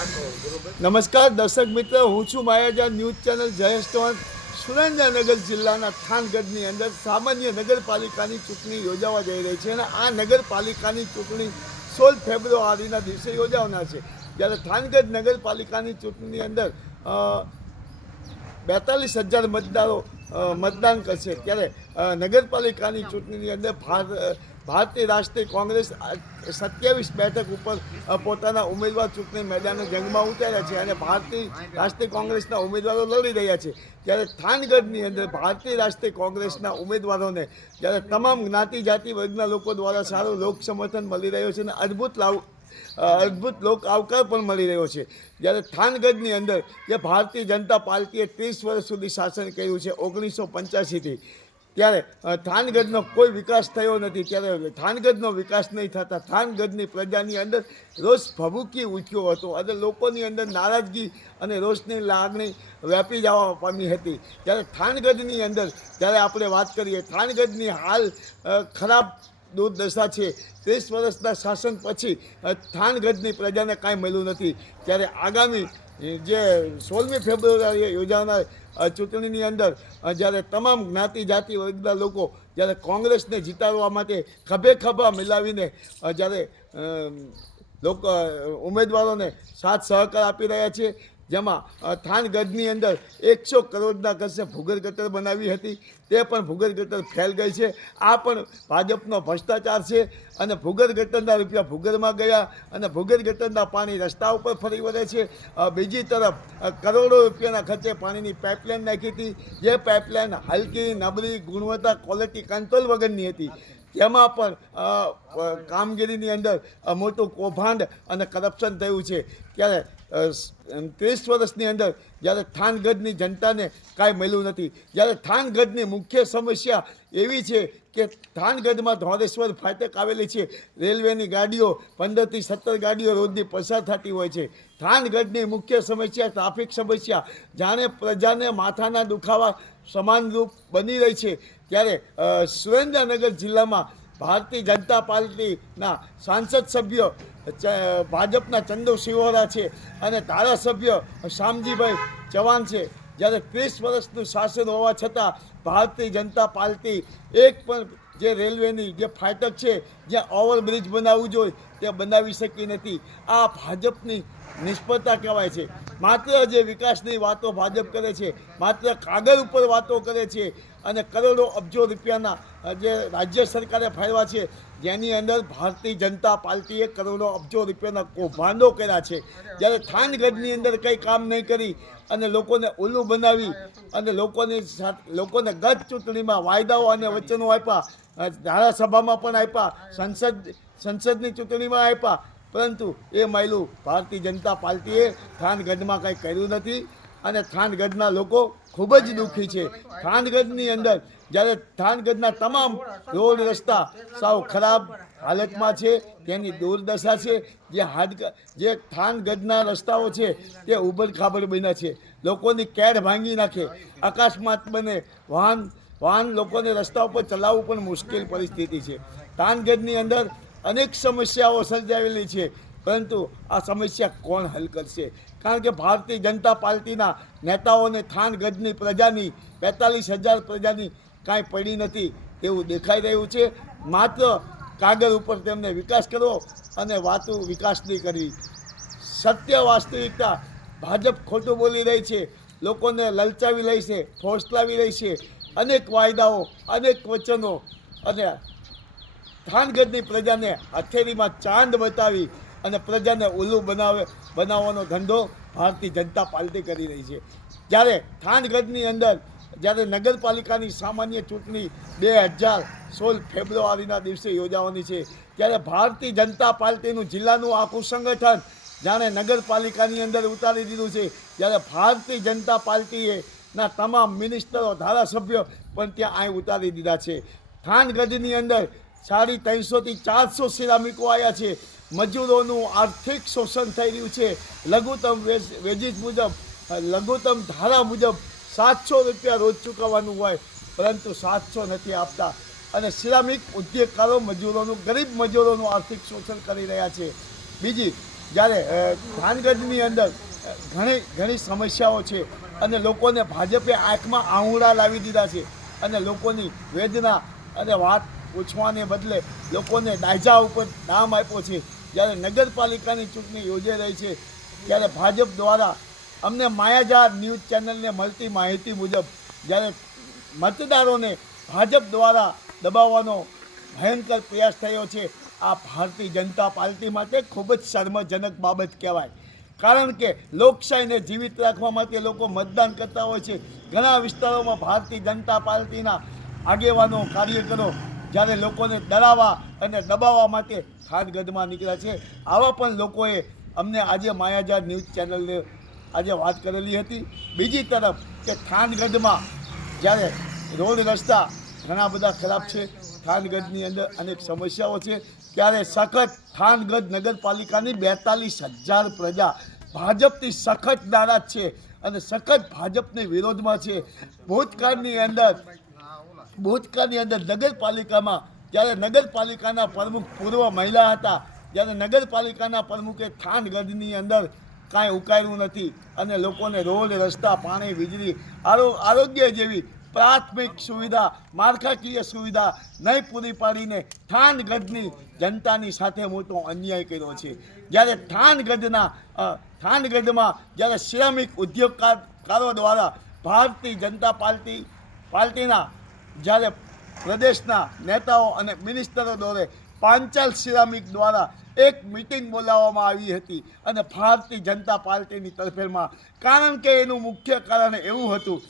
નમસ્કાર, દર્શક મિત્ર, હું છું માયાજા ન્યૂઝ ચેનલ જયેશ સુરેન્દ્રનગર જિલ્લાના થાનગઢની અંદર સામાન્ય નગરપાલિકાની ચૂંટણી યોજાવા જઈ રહી છે અને આ નગરપાલિકાની ચૂંટણી સોળ ફેબ્રુઆરીના દિવસે યોજાવાના છે. જ્યારે થાનગઢ નગરપાલિકાની ચૂંટણીની અંદર બેતાલીસ હજાર મતદારો મતદાન કરશે. ત્યારે નગરપાલિકાની ચૂંટણીની અંદર ભાર- ભારતીય રાષ્ટ્રીય કોંગ્રેસ સત્યાવીસ બેઠક ઉપર પોતાના ઉમેદવાર ચૂંટણી મેદાને જંગમાં ઉતાર્યા છે અને ભારતીય રાષ્ટ્રીય કોંગ્રેસના ઉમેદવારો લડી રહ્યા છે. ત્યારે થાનગઢની અંદર ભારતીય રાષ્ટ્રીય કોંગ્રેસના ઉમેદવારોને જ્યારે તમામ જ્ઞાતિ જાતિ વર્ગના લોકો દ્વારા સારું લોક સમર્થન મળી રહ્યો છે અને અદ્ભુત લાવ અદ્ભુત લોક આવકાર પણ મળી રહ્યો છે. જ્યારે થાનગઢની અંદર જે ભારતીય જનતા પાર્ટીએ ત્રીસ વર્ષ સુધી શાસન કર્યું છે, ઓગણીસો પંચ્યાસીથી, ત્યારે થાનગઢનો કોઈ વિકાસ થયો નથી. ત્યારે થાનગઢનો વિકાસ નહીં થતા થાનગઢની પ્રજાની અંદર રોષ ભભૂકી ઉઠ્યો હતો. અને લોકોની અંદર નારાજગી અને રોષની લાગણી વ્યાપી જવા પામી હતી. ત્યારે થાનગઢની અંદર, જ્યારે આપણે વાત કરીએ, થાનગઢની હાલ ખરાબ દુર્દશા છે. ત્રીસ વર્ષના શાસન પછી થાનગઢની પ્રજાને કાંઈ મળ્યું નથી. ત્યારે આગામી જે સોળમી ફેબ્રુઆરીએ યોજાનાર ચૂંટણીની અંદર જ્યારે તમામ જ્ઞાતિ, જાતિ, વર્ગના લોકો જ્યારે કોંગ્રેસને જીતાડવા માટે ખભે ખભા મિલાવીને જ્યારે લોકો ઉમેદવારોને સાથ સહકાર આપી રહ્યા છે જેમાં થાનગઢની અંદર એકસો કરોડના ખર્ચે ભૂગર ગટર બનાવી હતી, તે પણ ભૂગર ગટર ફેલ ગઈ છે. આ પણ ભાજપનો ભ્રષ્ટાચાર છે અને ભૂગર ગટરના રૂપિયા ભૂગરમાં ગયા અને ભૂગર ગટરના પાણી રસ્તા ઉપર ફરી વળે છે. બીજી તરફ કરોડો રૂપિયાના ખર્ચે પાણીની પાઇપલાઇન નાખી હતી, જે પાઇપલાઇન હલકી, નબળી ગુણવત્તા, ક્વોલિટી કંટ્રોલ વગરની હતી. તેમાં પણ કામગીરીની અંદર મોટું કૌભાંડ અને કરપ્શન થયું છે. ત્યારે ત્રીસ વર્ષની અંદર જ્યારે થાનગઢની જનતાને કાંઈ મળ્યું નથી, જ્યારે થાનગઢની મુખ્ય સમસ્યા એવી છે કે થાનગઢમાં ધોળેશ્વર ફાટક આવેલી છે, રેલવેની ગાડીઓ, પંદરથી સત્તર ગાડીઓ રોજની પસાર થતી હોય છે. થાનગઢની મુખ્ય સમસ્યા ટ્રાફિક સમસ્યા, જાણે પ્રજાને માથાના દુખાવા સમાનરૂપ બની રહી છે. ત્યારે સુરેન્દ્રનગર જિલ્લામાં ભારતીય જનતા પાર્ટીના સાંસદ સભ્ય ભાજપના ચંદુ શિવોરા છે અને ધારાસભ્ય શામજીભાઈ ચૌહાણ છે. જ્યારે ત્રીસ વર્ષનું શાસન હોવા છતાં ભારતીય જનતા પાર્ટી એક પણ જે રેલવેની જે ફાટક છે, જ્યાં ઓવરબ્રિજ બનાવવું જોઈએ, તે બનાવી શકી નથી. આ ભાજપની નિષ્ફળતા કહેવાય છે. માત્ર જે વિકાસની વાતો ભાજપ કરે છે, માત્ર કાગળ ઉપર વાતો કરે છે અને કરોડો અબજો રૂપિયાના જે રાજ્ય સરકારે ફાળવા છે, જેની અંદર ભારતીય જનતા પાર્ટીએ કરોડો અબજો રૂપિયાના કૌભાંડો કર્યા છે. જ્યારે થાનગઢની અંદર કંઈ કામ નહીં કરી અને લોકોને ઓલું બનાવી અને લોકોની સાથે લોકોને ગત ચૂંટણીમાં વાયદાઓ અને વચનો આપ્યા ધારાસભામાં પણ આપ્યા સંસદ, સંસદની ચૂંટણીમાં આપ્યા પરંતુ એ માયલું ભારતીય જનતા પાર્ટીએ થાનગઢમાં કંઈ કર્યું નથી અને થાનગઢના લોકો ખૂબ જ દુઃખી છે. થાનગઢની અંદર જ્યારે થાનગઢના તમામ રોડ રસ્તા સાવ ખરાબ હાલતમાં છે તેની દુર્દશા છે, જે હાડ જે થાનગઢના રસ્તાઓ છે, તે ઉબડ ખાબડ બન્યા છે. લોકોની કેડ ભાંગી નાખે. અકસ્માત બને, વાહન વાહન લોકોને રસ્તા ઉપર ચલાવવું પણ મુશ્કેલ પરિસ્થિતિ છે. તાનગઢની અંદર અનેક સમસ્યાઓ સર્જાવેલી છે, પરંતુ આ સમસ્યા કોણ હલ કરશે? કારણ કે ભારતીય જનતા પાર્ટીના નેતાઓને થાનગઢની પ્રજાની, બેતાલીસ હજાર પ્રજાની કાંઈ પડી નથી એવું દેખાઈ રહ્યું છે. માત્ર કાગળ ઉપર તેમને વિકાસ કરવો અને વાતો વિકાસની કરવી. સત્ય, વાસ્તવિકતા ભાજપ ખોટું બોલી રહી છે. લોકોને લલચાવી રહી છે, ફોસલાવી રહી છે. અનેક વાયદાઓ, અનેક વચનો અને થાનગઢની પ્રજાને હથેળીમાં ચાંદ બતાવી અને પ્રજાને ઉલ્લુ બનાવે, બનાવવાનો ધંધો ભારતીય જનતા પાર્ટી કરી રહી છે. જ્યારે થાનગઢની અંદર, જ્યારે નગરપાલિકાની સામાન્ય ચૂંટણી બે હજાર સોળ ફેબ્રુઆરીના દિવસે યોજાવાની છે, ત્યારે ભારતીય જનતા પાર્ટીનું જિલ્લાનું આખું સંગઠન જાણે નગરપાલિકાની અંદર ઉતારી દીધું છે. જ્યારે ભારતીય જનતા પાર્ટીએ ના, તમામ મિનિસ્ટરો ધારાસભ્યો પણ ત્યાં અહીં ઉતારી દીધા છે. થાનગઢની અંદર સાડી ત્રણસોથી ચારસો સિરામિકો આવ્યા છે. મજૂરોનું આર્થિક શોષણ થઈ રહ્યું છે. લઘુત્તમ વેજ, વેજીસ મુજબ, લઘુત્તમ ધારા મુજબ સાતસો રૂપિયા રોજ ચૂકવવાનું હોય, પરંતુ સાતસો નથી આપતા. અને સિરામિક ઉદ્યોગકારો મજૂરોનું, ગરીબ મજૂરોનું આર્થિક શોષણ કરી રહ્યા છે. બીજી, જ્યારે ખાનગઢની અંદર ઘણી ઘણી સમસ્યાઓ છે. અને લોકોને ભાજપે આંખમાં આહુડા લાવી દીધા છે. અને લોકોની વેદના અને વાત પૂછવાને બદલે લોકોને દાયજા ઉપર નામ આપ્યો છે. જ્યારે નગરપાલિકાની ચૂંટણી યોજાઈ રહી છે, ત્યારે ભાજપ દ્વારા અમને માયાજાર ન્યૂઝ ચેનલને મળતી માહિતી મુજબ જ્યારે મતદારોને ભાજપ દ્વારા દબાવવાનો ભયંકર પ્રયાસ થયો છે, આ ભારતીય જનતા પાર્ટી માટે ખૂબ જ શર્મજનક બાબત કહેવાય. કારણ કે લોકશાહીને જીવિત રાખવા માટે લોકો મતદાન કરતા હોય છે. ઘણા વિસ્તારોમાં ભારતીય જનતા પાર્ટીના આગેવાનો કાર્યકરો જ્યારે લોકોને ડરાવવા અને દબાવવા માટે ખાનગઢમાં નીકળ્યા છે. આવા પણ લોકોએ અમને આજે માયાજાર ન્યૂઝ ચેનલને આજે વાત કરેલી હતી. બીજી તરફ કે થાનગઢમાં જ્યારે રોડ રસ્તા ઘણા બધા ખરાબ છે. થાનગઢની અંદર અનેક સમસ્યાઓ છે. ત્યારે સખત થાનગઢ નગરપાલિકાની બેતાલીસ હજાર પ્રજા ભાજપની સખત નારાજ છે અને સખત ભાજપની વિરોધમાં છે. ભૂતકાળની અંદર ભૂતકાળની અંદર નગરપાલિકામાં, જ્યારે નગરપાલિકાના પ્રમુખ પૂર્વ મહિલા હતા જ્યારે નગરપાલિકાના પ્રમુખે થાનગઢની અંદર કાંઈ ઉકાળ્યું નથી અને લોકોને રોડ રસ્તા પાણી વીજળી, આરો, આરોગ્ય જેવી પ્રાથમિક સુવિધા, માળખાકીય સુવિધા નહીં પૂરી પાડીને થાનગઢની જનતાની સાથે મોટો અન્યાય કર્યો છે. જ્યારે થાનગઢના થાનગઢમાં જ્યારે શ્રમિક ઉદ્યોગકારો દ્વારા ભારતીય જનતા પાર્ટી, પાર્ટીના જ્યારે પ્રદેશના નેતાઓ અને મિનિસ્ટરો દોરે પાંચાલ સિરામિક દ્વારા એક મિટિંગ બોલાવવામાં આવી હતી અને ભારતીય જનતા પાર્ટીની તરફેણમાં. કારણ કે એનું મુખ્ય કારણ એવું હતું